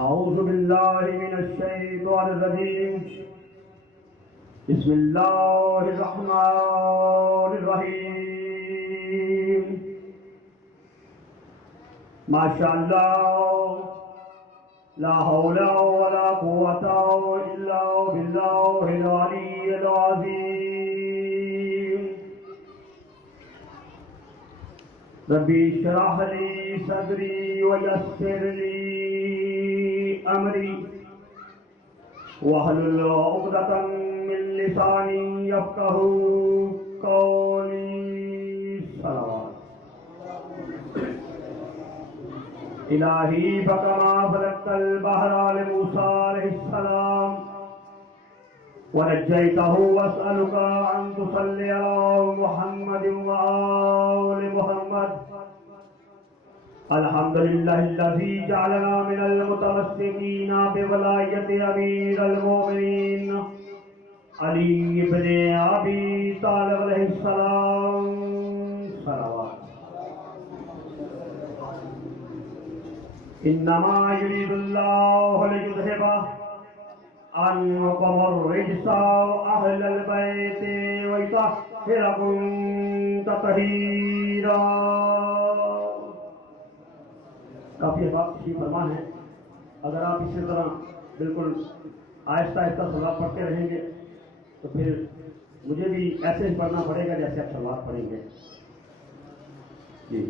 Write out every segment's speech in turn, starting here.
أعوذ بالله من الشيطان الرجيم. بسم الله الرحمن الرحيم. ما شاء الله لا حول ولا قوة إلا بالله العلي العظيم. ربي اشرح لي صدري ويسر لي أمري واحلل عقدة من لساني يفقهوا قولي. صلوات إلهي فكما فلقت البحر لموسى عليه السلام ونجيته واسألك أن تصلي على محمد وآل محمد. الحمد لله الذي جعلنا من المتمسكين بولاية أمير المؤمنين علي بن أبي طالب عليه السلام. صلوات. إنما يريد الله ليذهب عنكم الرجس أهل البيت ويطهركم تطهيرا. کافی بات کی فرمان ہے. اگر آپ اسی طرح بالکل آہستہ آہستہ سلوات پڑھتے رہیں گے تو پھر مجھے بھی ایسے ہی پڑھنا پڑے گا جیسے آپ سلوات پڑھیں گے. جی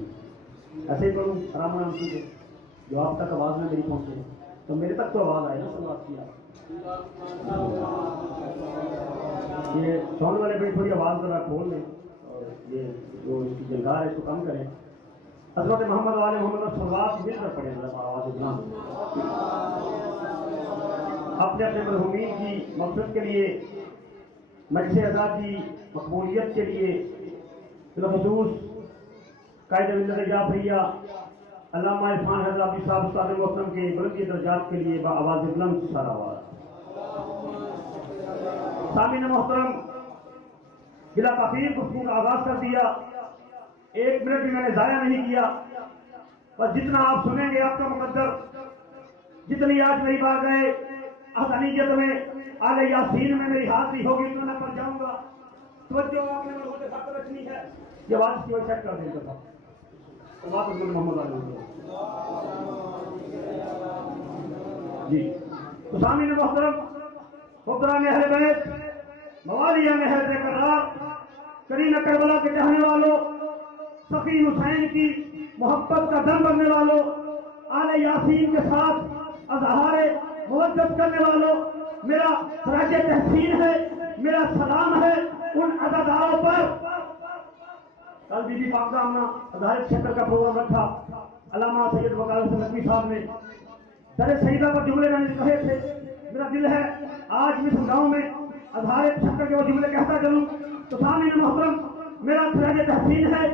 ایسے ہی پڑھوں آرام آرام سے جو آپ تک آواز میں میری پہنچے تو میرے تک تو آواز آئے نا سلوات کی. یہ سونے والے بھائی تھوڑی آواز ذرا کھول لیں اور یہ جو اس کی جلگار ہے اس کو کم کریں. حضرت محمد والے محمد صلوات مل کر پڑھیں آواز اسلام. اپنے اپنے مرحومین کی مغفرت کے لیے مجلس عزا کی مقبولیت کے لیے بالخصوص قائد ملت جعفریہ علامہ عرفان حضرت عبدی صاحب استاد محترم کے بلندی درجات کے لیے بآواز بلند صلوات. سامعین محترم بلا تاخیر گفتگو کا آغاز کر دیا. 1 منٹ بھی میں نے ضائع نہیں کیا. بس جتنا آپ سنیں گے آپ کا مقدر جتنی آج میری بات گئے احسانیت میں آل یاسین میں میری حاضری ہوگی تو میں پڑھ جاؤں گا. توجہ آپ نے مجھے ساتھ رکھنی ہے. یہ بات کی وجہ چیک کر دیں گے بات محمد علی جی. تو سامعین محترم حکمران اہل بیت موالیہ اہل قرار کریم کربلا کے چاہنے والوں صفی حسین کی محبت کا دم بننے والوں آل یاسین کے ساتھ اظہار محبت کرنے والوں میرا خراج تحسین ہے, میرا سلام ہے ان عزاداروں پر. کل بی بی پاک دامنا ہدایت چھتر کا پروگرام رکھا. علامہ سید وقار حسن نقوی صاحب نے در سیدہ پر جملے میں نے کہے تھے. میرا دل ہے آج مصر گاؤں میں ہدایت چھتر کے وہ جملے کہتا چلوں. تو سامعین محترم میرا خراج تحسین ہے,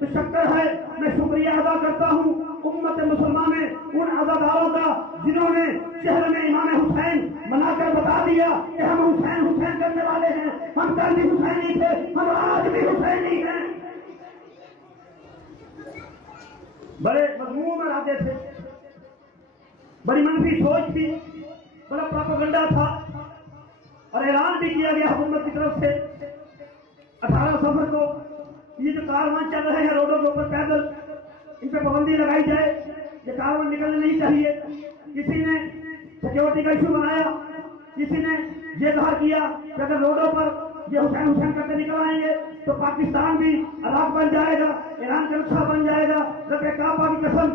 تشکر ہے, میں شکریہ ادا کرتا ہوں امت مسلمان میں ان عزاداروں کا جنہوں نے شہر میں امام حسین منا کر بتا دیا کہ ہم حسین حسین کرنے والے ہیں. ہم کل بھی حسینی تھے, ہم آج بھی حسینی ہیں. بڑے مضمون میں رہتے تھے, بڑی منفی سوچ تھی, بڑا پروپیگنڈا تھا اور اعلان بھی کیا گیا حکومت کی طرف سے 18 سفر کو یہ جو کاروان چل رہے ہیں روڈوں کے اوپر پیدل ان پہ پابندی لگائی جائے. یہ کاروان نکلنے نہیں چاہیے. کسی نے سیکورٹی کا ایشو بنایا, کسی نے یہ ظاہر کیا کہ اگر روڈوں پر یہ حسین حسین کرتے نکل آئیں گے تو پاکستان بھی عراق بن جائے گا, ایران کا نقشہ بن جائے گا. رب کعبہ کی قسم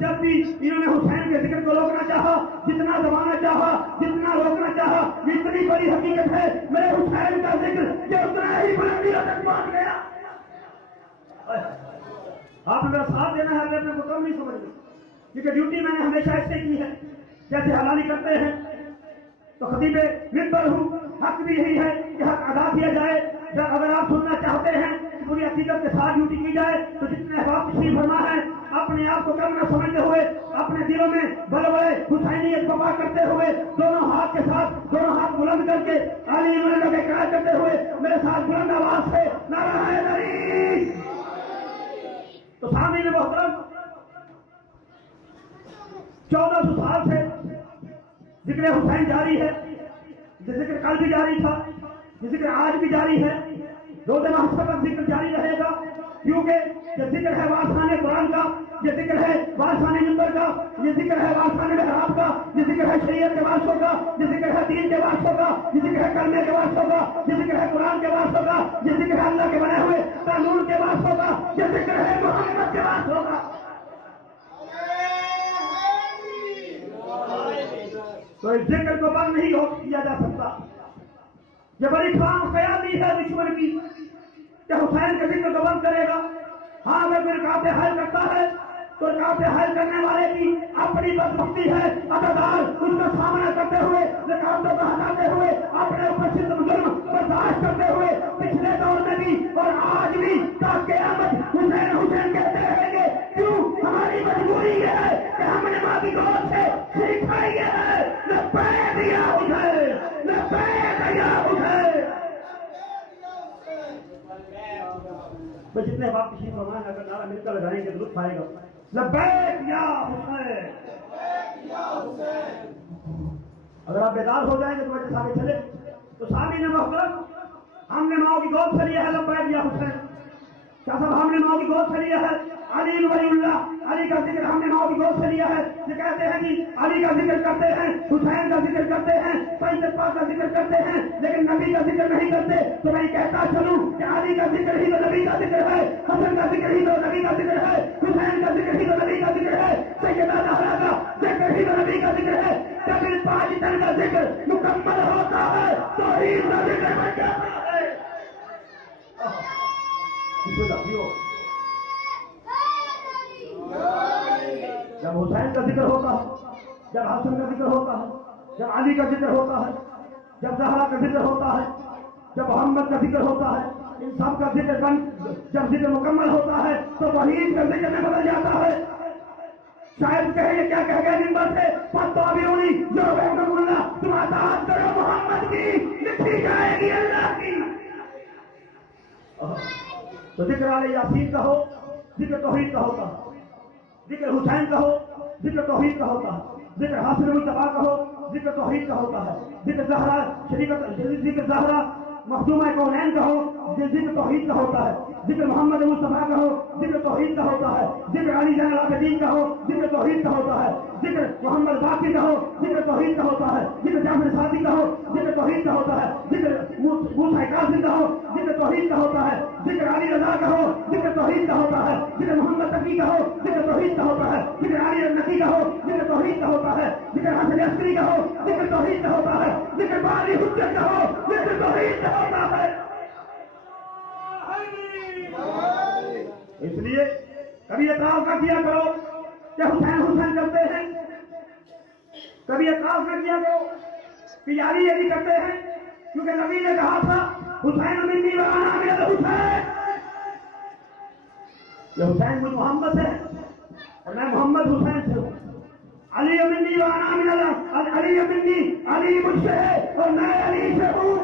جب بھی انہوں نے حسین کے ذکر کو روکنا چاہا, جتنا دبانا چاہا, جتنا روکنا چاہا, اتنی بڑی حقیقت ہے میرے حسین کا ذکر کہ اتنا ہی بلندی تک پہنچ گیا. آپ نے میرا ساتھ دینا ہے, اپنے کو کم نہیں سمجھنا, کیونکہ ڈیوٹی میں نے ہمیشہ ایسے کی ہے جیسے حلالی کرتے ہیں تو خطیب منبر ہوں. حق بھی یہی ہے کہ حق ادا کیا جائے. اگر آپ سننا چاہتے ہیں پوری حقیقت کے ساتھ ڈیوٹی کی جائے تو جتنے احباب تشریف فرما ہے اپنے آپ کو کم نہ سمجھتے ہوئے اپنے دلوں میں بڑے بڑے حسینیت بپا کرتے ہوئے دونوں ہاتھ کے ساتھ دونوں ہاتھ بلند کر کے علی امام کا اقرار کرتے ہوئے میرے ساتھ بلند آواز سے نعرہ حیدری. تو سامعین محترم 1400 साल से जिक्र हुसैन जारी है। ये जिक्र कल भी जारी था, ये जिक्र आज भी जारी है, रोज़ महशर तक जिक्र जारी रहेगा, क्योंकि ये जिक्र है वारसाने कुरान का, ये जिक्र है वारसाने मिंबर का, ये जिक्र है वारसाने मेहराब का, ये जिक्र है शरीयत के वारसों का, ये जिक्र है दीन के वारसों का, ये जिक्र है कलमे के वारसों का, ये जिक्र है कुरान के वारसों का, ये जिक्र है अल्लाह के बने हुए कानून के वारसों का, ये जिक्र है मोहम्मद के वारसों का। तो इस जिक्र को बंद नहीं किया जा सकता। ये बड़ी खाम ख्याली है दुश्मन की कि हुसैन के जिक्र को बंद करेगा। हाँ, अगर कोई रुकावटें हल करता है तो रुकावटें हल करने वाले की अपनी बदबख्ती है, अदादार उसका सामना करते हुए, रुकावटों को हटाते हुए, अपने ऊपर सिर्फ जुल्म बर्दाश्त करते हुए पिछले दौर में भी और आज भी क़यामत हुसैन हुसैन कहते रहेंगे। क्यों? हमारी मजबूरी ये है कि हमने माँ की गोद से सिखाई है लब्बैक या हुसैन, लब्बैक या हुसैन। तो जितने बाप किसी फरमान अगर नारा मिलकर लगाएंगे तो लुत्फ आएगा। लब्बैक या हुसैन। अगर आप बेदार हो जाएंगे तो वजह आगे चले तो सामी ने मोहतरम हमने माओ की गोद से लिया है लब्बैक या हुसैन। क्या सब हमने माओ की गोद से लिया है अली वलीउल्लाह, अली का जिक्र हमने माओ की गोद से लिया है। ये कहते हैं कि अली का जिक्र करते हैं, हुसैन का जिक्र करते हैं, पैगंबर का जिक्र करते हैं, लेकिन नबी का जिक्र नहीं करते। तो मैं कहता चलूं कि अली का जिक्र ही तो नबी का जिक्र है, हसन का जिक्र ही तो नबी का जिक्र है, हुसैन का जिक्र ही तो नबी का जिक्र है, सैयदा ज़हरा का जिक्र ही तो नबी का जिक्र है। जब इन 5 जन का जिक्र मुकम्मल होता है तो ईद का जिक्र बन जाता है। जब हुसैन का जिक्र होता है, जब हसन का जिक्र होता है, जब अली का जिक्र होता है, जब ज़हरा का जिक्र होता है, जब मोहम्मद का जिक्र होता है, इन सब का जिक्र जब जिक्र मुकम्मल होता है तो वहीद का जिक्र में बदल जाता है। शायद कहे क्या कह गए मिंबर से, फत्ताबिऊनी जो रहमतुल्लाह, तुम अताअत करो मोहम्मद की, लिखी जाएगी अल्लाह की। तो जिक्र आले यासीन का हो, जिक्र तौहीद का होता है, जिक्र हुसैन का हो, जिक्र तौहीद का होता है, जिक्र हासिल मुस्तफा का हो, जिक्र तौहीद का होता है, जिक्र ज़हरा शरीकत, जिक्र ज़हरा मखदूमा कौनैन का हो, जिक्र तौहीद का होता है, जिक्र मोहम्मद मुस्तफा का हो, जिक्र तौहीद का होता है, जिक्र अली ज़ैनुल आबिदीन का हो, जिक्र तौहीद का होता है, जिक्र मोहम्मद बाक़ी का हो, जिक्र तौहीद का होता है, जिक्र जाफर सादिक का हो, जिक्र तौहीद का होता है, जिक्र मूसा कासिम का हो, जिक्र तौहीद का होता है, जिक्र अली रज़ा का हो, जिक्र तौहीद का होता है, जिक्र मोहम्मद तकी का हो, जिक्र तौहीद का होता है, जिक्र अली नकी का हो, जिक्र तौहीद का होता है, जिक्र हसन अस्करी का हो, जिक्र तौहीद का होता है, जिक्र बारी हुज्जत का हो, जिक्र तौहीद का होता है। इसलिए कभी एतराज न किया करो कि हुसैन हुसैन करते हैं, कभी एतराज न किया करो कि अली अली करते हैं, क्योंकि नबी ने कहा था हुसैन मिन्नी व अना मिनल हुसैन। ये हुसैन मुझ मोहम्मद से है और मैं मोहम्मद हुसैन से हूँ। अली मिन्नी व अना मिनल, अली मिन्नी, अली मुझसे है और मैं अली से हूँ।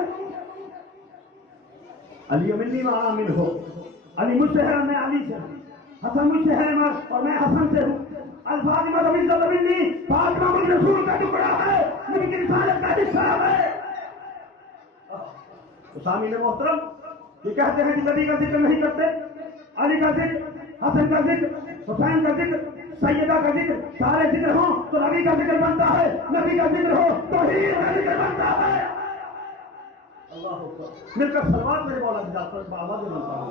अली मिन्नी व अना मिनहु, अली मुझसे है और मैं अली से हूँ। हसन मुझसे है और मैं हसन से हूँ। अल-फातिमा मिन्नी, फातिमा मुझ रसूल का टुकड़ा है, मुझकी रिसालत का हिस्सा है। तो सामीन मोहतरम ये कहते हैं कि नबी का जिक्र नहीं करते, अली का जिक्र, हसन का जिक्र, हुसैन का जिक्र, सैयदा का जिक्र, सारे जिक्र हो तो नबी का जिक्र बनता है, नबी का जिक्र हो तो हीर का जिक्र बनता है। अल्लाह मिलकर सलवात मेरे मौला की जात पर आवाज बनता है।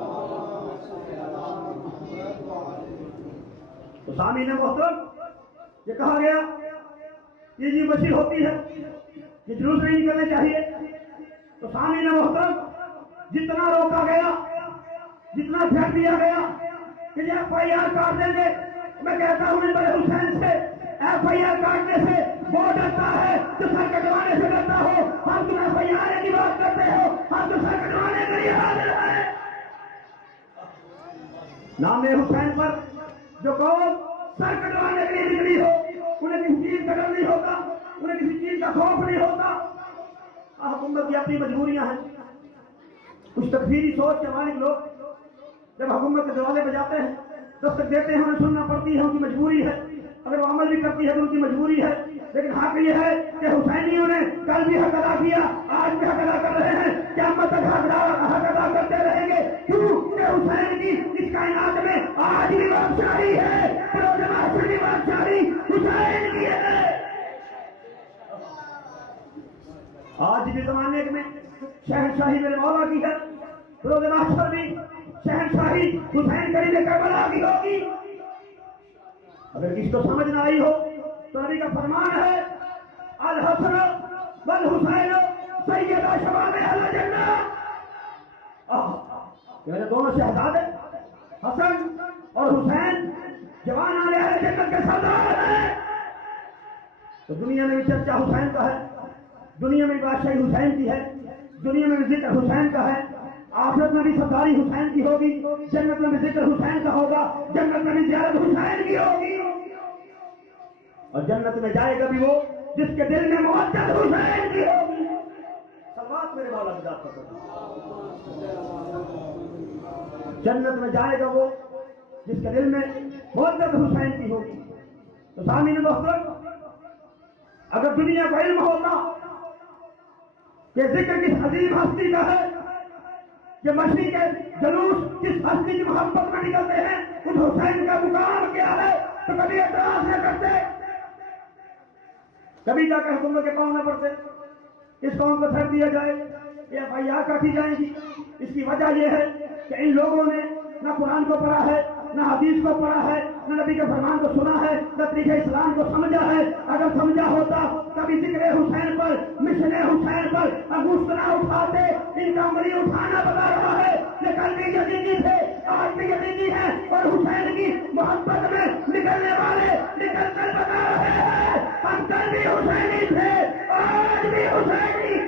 तो सामीन मोहतरम ये कहा गया ये जी मशीर होती है, ये जुलूस नहीं निकलने चाहिए। तो सामीन मोहतरम जितना रोका गया, जितना फेंक दिया गया कि FIR काट देंगे, मैं कहता हूं बड़े हुसैन से FIR काटने से वो डरता है जो सर कटवाने से डरता हो। हम तुम FIR की बात करते हो, हम तो सर कटवाने के लिए हाजिर है। नाम हुसैन पर जो कौन सर कटवाने के लिए निकली हो, उन्हें किसी चीज का डर नहीं होता, उन्हें किसी चीज का खौफ नहीं होता। हुकूमत की अपनी मजबूरियां हैं। कुछ तकफीरी सोच के मालिक लोग जब हुकूमत के दरवाजे पे जाते हैं, दस्तक देते हैं, उन्हें सुनना पड़ती है, उनकी मजबूरी है। اگر وہ عمل بھی کرتی ہے تو ان کی مجبوری ہے، لیکن حق یہ ہے کہ حسینیوں نے کل بھی حق ادا کیا، آج بھی حق ادا کر رہے ہیں، قیامت تک حق ادا کرتے رہیں گے، کیوں کہ حسین کی اس کائنات میں آج بھی بادشاہی ہے، روز محشر کی بادشاہی حسین کی ہے۔ آج بھی زمانے میں شہنشاہی میرے مولا کی ہے، روز محشر بھی شہنشاہی حسین کریم کربلا کی ہوگی۔ اگر کسی کو سمجھ نہ آئی ہو تو نبی کا فرمان ہے الحسن والحسین سیدا شباب اہل جنہ، میرے دونوں شہزادے حسن اور حسین جوان اہل جنت کے سردار ہیں۔ تو دنیا میں بھی چرچا حسین کا ہے، دنیا میں بھی بادشاہی حسین کی ہے، دنیا میں بھی ذکر حسین کا ہے، آخرت میں بھی سرداری حسین کی ہوگی، جنت میں بھی ذکر حسین کا ہوگا، جنت میں بھی زیارت حسین کی ہوگی، اور جنت میں جائے گا بھی وہ جس کے دل میں محبت حسین کی ہوگی۔ سلوات میرے مولا کی ذات پر۔ جنت میں جائے گا وہ جس کے دل میں محبت حسین کی ہوگی۔ تو سامعین محترم، اگر دنیا کو علم ہوتا کہ ذکر کس عظیم ہستی کا ہے، کہ مشرق کے جلوس کس ہستی کی محبت میں نکلتے ہیں، اس حسین کا مقام کیا ہے، تو کبھی اعتراض نہ کرتے، کبھی جا کر حکومت کے پاؤں نہ پڑتے، اس قوم کو پھیر دیا جائے، یہ FIR کاٹی جائیں گی۔ اس کی وجہ یہ ہے کہ ان لوگوں نے نہ قرآن کو پڑھا ہے، نہ حدیث کو پڑھا ہے، نہ نبی کے فرمان کو سنا ہے، نہ طریقہ اسلام کو سمجھا ہے۔ اگر سمجھا ہوتا کبھی ذکر حسین پر، مشن حسین پر انگوشت نہ اٹھاتے۔ ان کا انگلی اٹھانا بتا رہا ہے کہ کل بھی یزیدی تھے، آج بھی یزیدی ہیں، اور حسین کی محبت میں نکلنے والے نکل کر بتا رہے ہیں ہم کل بھی حسینی تھے، آج بھی حسینی،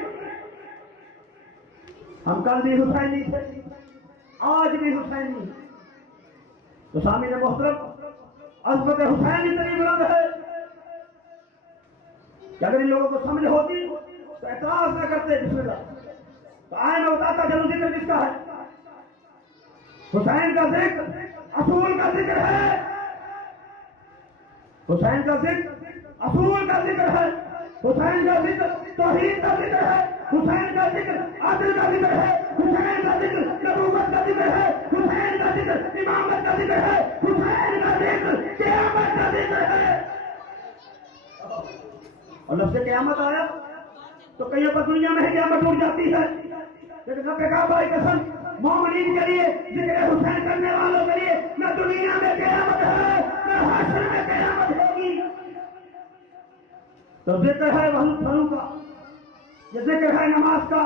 ہم کل بھی حسینی تھے، آج بھی حسینی۔ تو سامعین محترم، عظمت حسین اتنی بلند ہے کہ اگر ان لوگوں کو سمجھ ہوتی تو اعتراض نہ کرتے۔ بسم اللہ، تو آئے میں بتاتا چلو ذکر کس کا ہے۔ حسین کا ذکر اصول کا ذکر ہے، حسین کا ذکر اصول کا ذکر ہے، حسین کا ذکر توحید کا ذکر ہے، حسین کا ذکر عدل کا ذکر ہے، حسین کا ذکر نبوت کا ذکر ہے، حسین کا ذکر امامت کا ذکر ہے، حسین کا ذکر قیامت کا ذکر ہے۔ اور لفظ قیامت آیا تو کئی پر دنیا میں ہی قیامت ٹوٹ جاتی ہے، لیکن رب کعبہ کی قسم مومنین کے لیے، ذکر حسین کرنے والوں کے لیے نہ دنیا میں قیامت ہے نہ حشر میں قیامت ہوگی۔ تو ذکر ہے وضو کا، یہ ذکر ہے نماز کا،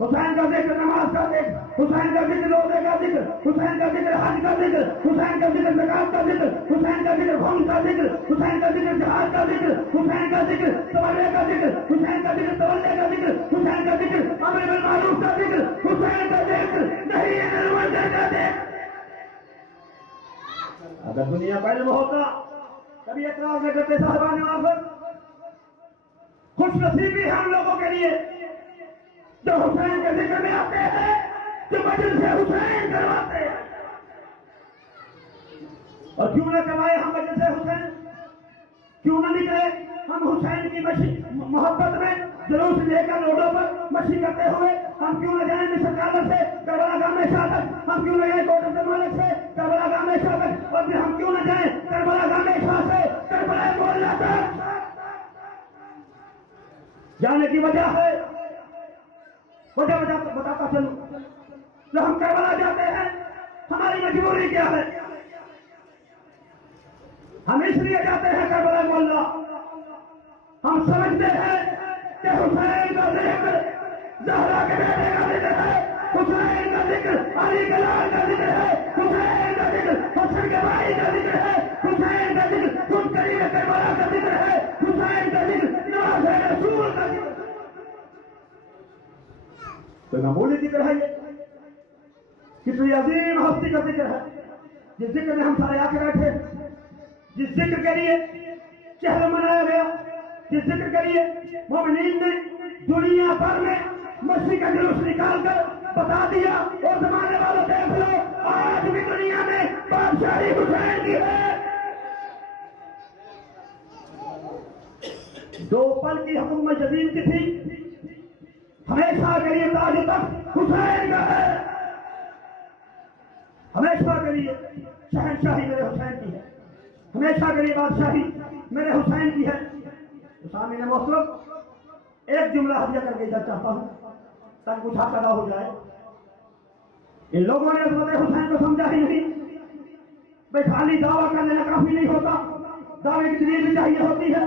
حسین کا ذکر نماز کا ذکر، حسین کا ذکر روزے کا ذکر، حسین کا ذکر حج کا ذکر، حسین کا ذکر زکات کا ذکر، حسین کا ذکر خون کا ذکر، حسین کا ذکر جہاد کا ذکر، حسین کا ذکر تولے کا ذکر، حسین کا ذکر تولے کا ذکر، حسین کا ذکر امر بالمعروف کا ذکر، حسین کا ذکر نہی عن المنکر کا ذکر۔ اگر دنیا کا علم ہوتا کبھی اعتراض نہ کرتے صاحبان آفت۔ خوش نصیبی ہے ہم لوگوں کے لیے جو حسین کے ذکر میں آتے ہیں، جو مجلس سے حسین کرواتے ہیں۔ اور کیوں نہ کروائے ہم مجلس سے حسین، کیوں نہ نکلے ہم حسین کی محبت میں جلوس لے کر روڈوں پر مشی کرتے ہوئے، ہم کیوں نہ جائیں مصر کابل سے کربلا گاہ میں شہادت، ہم کیوں نہ جائیں کوٹ عبد الملک سے کربلا گاہ میں شہادت، اور پھر ہم کیوں نہ جائیں کربلا گاہ میں شاہ سے کربلا محلہ تک۔ جانے کی وجہ ہے، وجہ بتاتا چلوں، جو ہم کربلا جاتے ہیں ہماری مجبوری کیا ہے؟ ہم اس لیے جاتے ہیں کربلا محلہ، ہم سمجھتے ہیں کہ حسین کا ذکر زہرا کے بیٹے کا ذکر ہے، حسین کا ذکر علی کے لال کا ذکر ہے، حسین کا ذکر حسن کے بھائی کا ذکر ہے، حسین کا ذکر خود کریم کربلا کا ذکر ہے، حسین کا ذکر نواز رسول کا ذکر۔ تو معمولی ذکر ہے یہ، کتنی عظیم ہستی کا ذکر ہے، جس ذکر میں ہم سارے آ کے بیٹھے، جس ذکر کے لیے چہرہ منایا گیا، جس ذکر کے لیے مومنین نے دنیا بھر میں مشرق کا جلوس نکال کر بتا دیا، اور زمانے والوں دیکھ لو آج بھی دنیا میں بادشاہی حسین کی ہے۔ जो पल की हुकूमत यजीद की थी, हमेशा के लिए ताज तख्त हुसैन का है, हमेशा के लिए शहनशाही मेरे हुसैन की है, हमेशा के लिए बादशाही मेरे हुसैन की है। तो सामने मोहतरम एक जुमला हदिया करके इधर चाहता हूं ताकि कुछ पैदा हो जाए। इन लोगों ने अजमत हुसैन को समझा ही नहीं। भाई खाली दावा कर लेना काफी नहीं होता, दावे की दलील भी चाहिए होती है।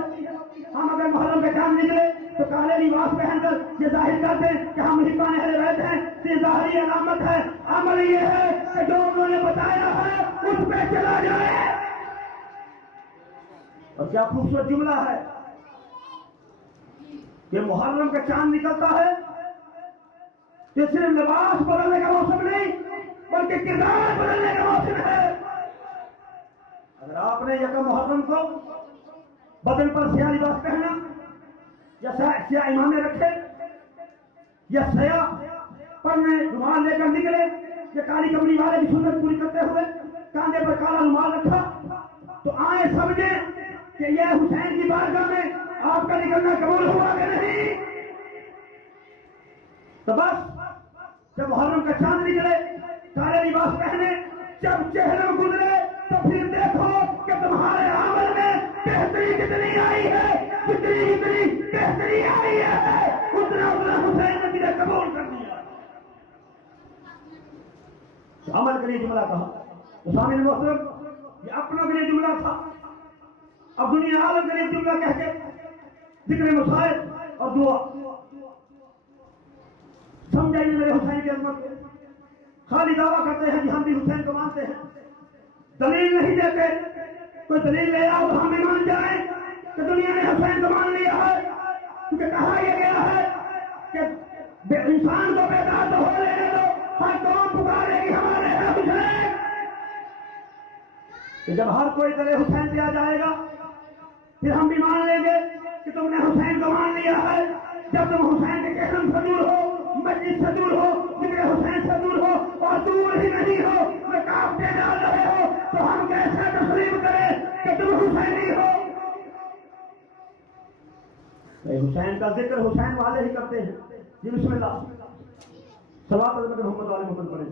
हम अगर मुहर्रम के चांद निकले तो काले लिबास पहनकर ये जाहिर करते हैं कि हम हिब्बान अहले बैत हैं, ये ज़ाहिरी अलामत है। अमल ये है कि जो उन्होंने बताया है उस पे चला जाए। और क्या खूबसूरत जुमला है, ये मुहर्रम का चांद निकलता है, ये सिर्फ लिबास बदलने का मौसम नहीं बल्कि किरदार बदलने का मौसम है। अगर आपने यकम मुहर्रम को बदन पर स्याह लिबास पहना या स्याह इमामे रखे या स्या पर में रुमाल लेकर निकले या काली कमरी वाले की सुन्नत पूरी करते हुए कांधे पर काला रुमाल रखा तो आए समझे कि यह हुसैन की बारगाह में आपका निकलना कबूल हुआ कि नहीं। तो बस जब मुहर्रम का चांद निकले, काले लिबास पहने, जब चेहरे गुजरे तो फिर देखो कि तुम्हारे अमल में बेहतरी कितनी आई है, कितनी कितनी बेहतरी आई है, उतना उतना हुसैन ने मुझे कबूल कर दिया। अमल के लिए जुमला कहा, तो सामने मोहतरम ये अपनों के लिए जुमला था। अब दुनिया आलम के लिए जुमला कह के जिक्र मुसाइब और दुआ समझाइए मेरे हुसैन की अजमत को। खाली दावा करते हैं कि हम भी हुसैन को मानते हैं, दलील नहीं देते। कोई दलील ले आओ तो हम भी मान जाए कि दुनिया ने हुसैन को मान लिया है, क्योंकि कहा यह गया है कि इंसान को बेदार तो हो लेने दो, हर कौम पुकारेगी हमारे हैं हुसैन। तो जब हर कोई करे हुसैन पे आ जाएगा फिर हम भी मान लेंगे कि तुमने हुसैन को मान लिया है। जब तुम हुसैन के कहम से दूर हो, मस्जिद से दूर हो, जिक्र हुसैन से दूर हो और दूर ही नहीं हो, रुकावटें डाल रहे हो, तो हम कैसे तस्लीम करें कि तुम हुसैनी हो। हुसैन का जिक्र हुसैन वाले ही करते हैं। जी बिस्मिल्लाह, सलात अज़मत मोहम्मद वाले मोहम्मद पढ़े।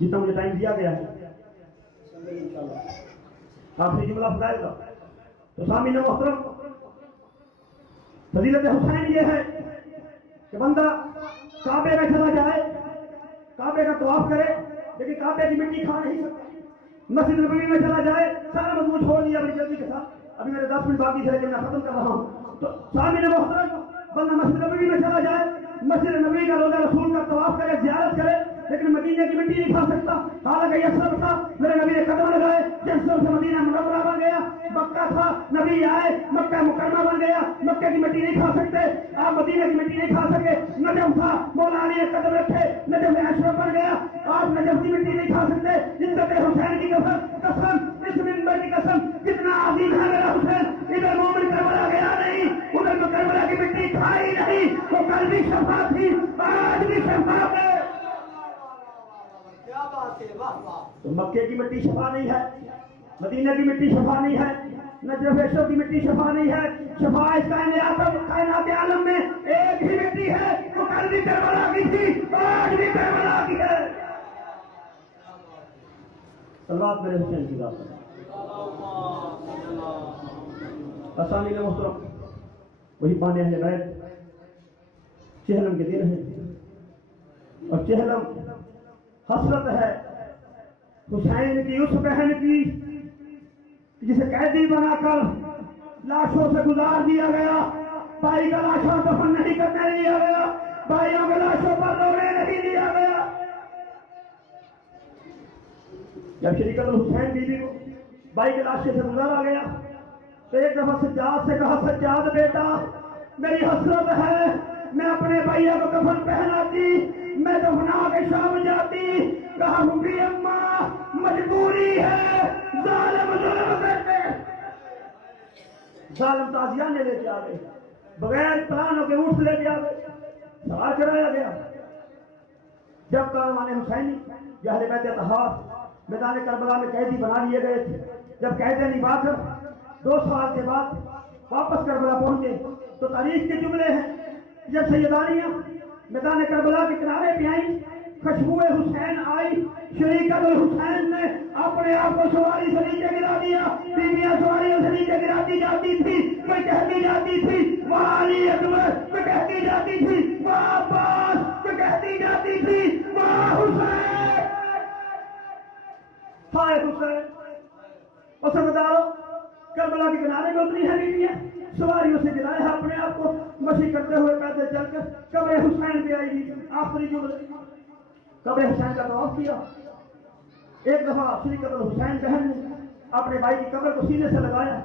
जितना मुझे टाइम दिया गया है आखिरी जुमला फजाइल का, तो सामने मोहतरम फजीलत हुसैन ये है कि बंदा काबे में चला जाए, काबे का तवाफ करे, लेकिन काबे की मिट्टी खा नहीं सकता। मस्जिद नबवी में चला जाए, सारा मजमून छोड़ दिया बड़ी जल्दी के साथ, अभी मेरे 10 मिनट बाकी थे लेकिन मैं खत्म कर रहा हूँ। तो सामने मोहतरम बंदा मस्जिद नबवी में चला जाए, मस्जिद नबवी का रोजा रसूल का तवाफ करे, ज़ियारत करे, लेकिन मदीने की मिट्टी नहीं खा सकता। हालांकि यह सब था, मेरे नबी ने कदम लगाए, जिस से मदीना मुनव्वरा बन गया। मक्का था, नबी आए, मक्का मुकरमा बन गया, मक्के की मिट्टी नहीं खा सकते, आप मदीने की मिट्टी नहीं खा सके। नजफ था, मौला अली ने कदम रखे, नजफ अशरफ बन गया, आप नजफ की मिट्टी नहीं खा सकते। इज्जत हुसैन की कसम, इस मिंबर की कसम, कितना अजीम है मेरा हुसैन। इधर मोमिन करबला गया नहीं, उधर करबला की मिट्टी खाई नहीं, वो कल भी शफा थी, आज भी शफा है। तो मक्के की मिट्टी शफा नहीं है, मदीना की मिट्टी शफा नहीं है, नजफ की मिट्टी शफा नहीं है। शफा इस कायनात आलम में एक ही मिट्टी है, वो कल भी करबला की थी, आज भी करबला की है। सल्लल्लाहु अलैहि वसल्लम की बात है। असामी ने मोहतरम वही पाने अहले बैत चेहलम के दिन है, और चेहलम हसरत है हुसैन की उस बहन की जिसे कैदी बनाकर लाशों से गुजार दिया गया। भाई का लाशों दफन नहीं करने दिया गया, भाइयों के लाशों पर रोने नहीं दिया गया। जब शरीकत हुसैन बीबी को भाई के लाशे से गुजारा गया तो एक दफा सज्जाद से कहा, सज्जाद बेटा मेरी हसरत है, मैं अपने भैया को कफन पहनाती, मैं दफना के शाम जाती। कहा भी अम्मा मजबूरी है, जालिम जुल्म करते, जालिम ताजियाने लेके आ गए, बगैर प्लानों के ऊँट लेके आ गए, सवार कराया गया। जब कारवाने हुसैनी अहले बैत तहार मैदान करबला में कैदी बना लिए गए थे, جب قید نبا کر 2 سال کے بعد واپس کربلا پہنچے تو تاریخ کے جملے ہیں، جب سیدانیاں میدان کربلا کے کنارے پہ آئیں، خوشبو حسین آئی، شریکت الحسین نے اپنے آپ کو سواری سے نیچے گرا دیا، بیویاں سواریوں سے نیچے گراتی جاتی تھی، کوئی کہتی جاتی تھی وہاں علی اکبر، کوئی کہتی جاتی تھی وہاں عباس، کوئی کہتی جاتی تھی وہاں حسین، ہائے حسین۔ اور سرداروں کربلا کے کنارے میں اتری ہیں بیویاں، سواریوں سے گرایا ہے اپنے آپ کو، مشی کرتے ہوئے پیدل چل کر قبر حسین پہ آئی گی۔ آخری جملے قبر حسین کا طواف کیا۔ ایک دفعہ شریکت الحسین بہن نے اپنے بھائی کی قبر کو سینے سے لگایا،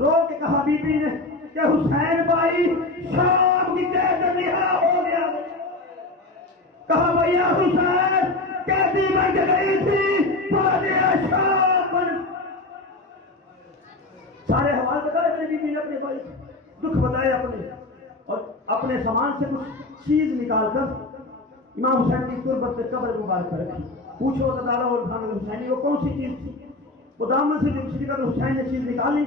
رو کے کہا بی بی نے کہ حسین بھائی شام کی قید رہا ہو گیا۔ کہا بھیا حسین قیدی بن کے گئی تھی، فاتحہ شام بن۔ سارے حوال بتائے میری بیوی نے اپنے بھائی دکھ بتائے اپنے، اور اپنے سامان سے کچھ چیز نکال کر امام حسین کی قربت پہ قبر مبارک پر رکھی۔ پوچھو تو دادا اور خان الحسینی وہ کون سی چیز تھی؟ وہ دامن سے جو شریکت الحسین نے چیز نکالی،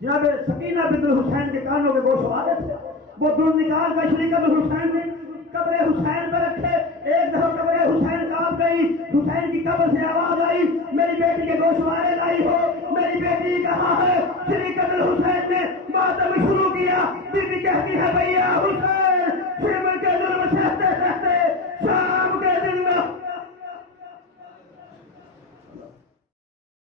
جناب سکینہ بنت الحسین کے کانوں کے گوشت والے تھے، وہ دودھ نکال کر شریکت الحسین نے قبر حسین پہ رکھے۔ ایک دفعہ قبر حسین کانپ گئی، حسین کی قبر سے آواز آئی میری بیٹی کے گوشت والے لائی ہو، میری بیٹی کہاں ہے؟